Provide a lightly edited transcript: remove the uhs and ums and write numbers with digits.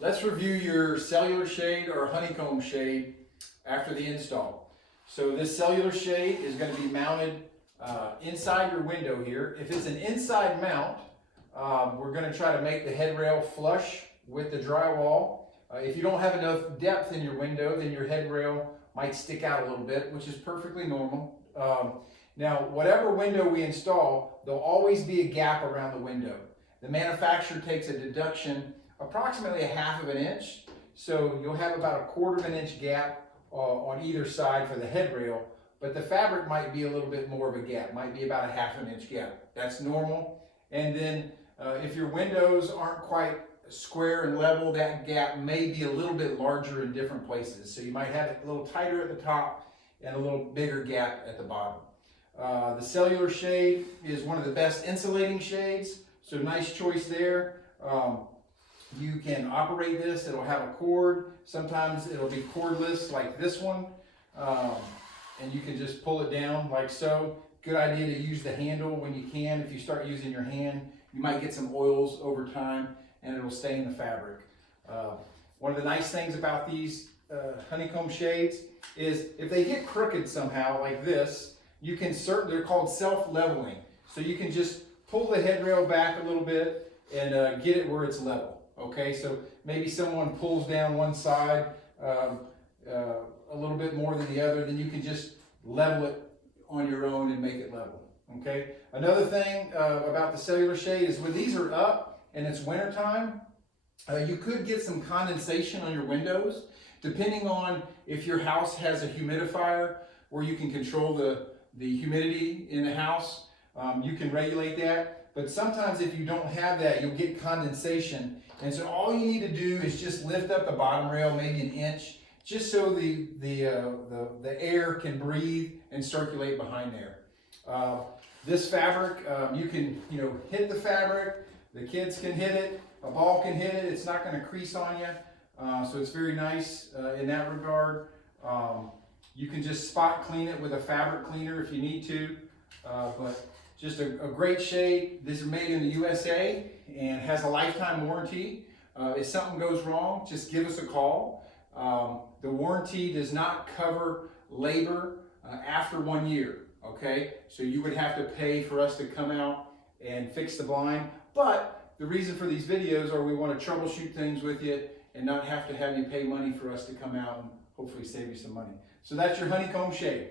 Let's review your cellular shade or honeycomb shade after the install. So this cellular shade is going to be mounted inside your window here. If it's an inside mount, we're going to try to make the headrail flush with the drywall. If you don't have enough depth in your window, then your headrail might stick out a little bit, which is perfectly normal. Now, whatever window we install, there'll always be a gap around the window. The manufacturer takes a deduction approximately 1/2 inch, so you'll have about 1/4 inch gap on either side for the headrail, but the fabric might be a little bit more of a gap, might be about 1/2 inch gap. That's normal. And then if your windows aren't quite square and level, that gap may be a little bit larger in different places. So you might have it a little tighter at the top and a little bigger gap at the bottom. The cellular shade is one of the best insulating shades, so nice choice there. You can operate this, it'll have a cord. Sometimes it'll be cordless like this one, and you can just pull it down like so. Good idea to use the handle when you can. If you start using your hand, you might get some oils over time and it'll stay in the fabric. One of the nice things about these honeycomb shades is if they get crooked somehow like this, you can they're called self-leveling. So you can just pull the headrail back a little bit and get it where it's level. Okay, so maybe someone pulls down one side a little bit more than the other, then you can just level it on your own and make it level. Okay, another thing about the cellular shade is when these are up and it's winter time, you could get some condensation on your windows, depending on if your house has a humidifier where you can control the humidity in the house. You can regulate that, but sometimes if you don't have that, you'll get condensation. And so all you need to do is just lift up the bottom rail maybe 1 inch, just so the air can breathe and circulate behind there. This fabric, you can hit the fabric, the kids can hit it, a ball can hit it, it's not going to crease on you. So it's very nice in that regard. You can just spot clean it with a fabric cleaner if you need to, but just a great shade. These are made in the USA and has a lifetime warranty. If something goes wrong, just give us a call. The warranty does not cover labor after 1 year, okay? So you would have to pay for us to come out and fix the blind. But the reason for these videos are we want to troubleshoot things with you and not have to have you pay money for us to come out and hopefully save you some money. So that's your honeycomb shade.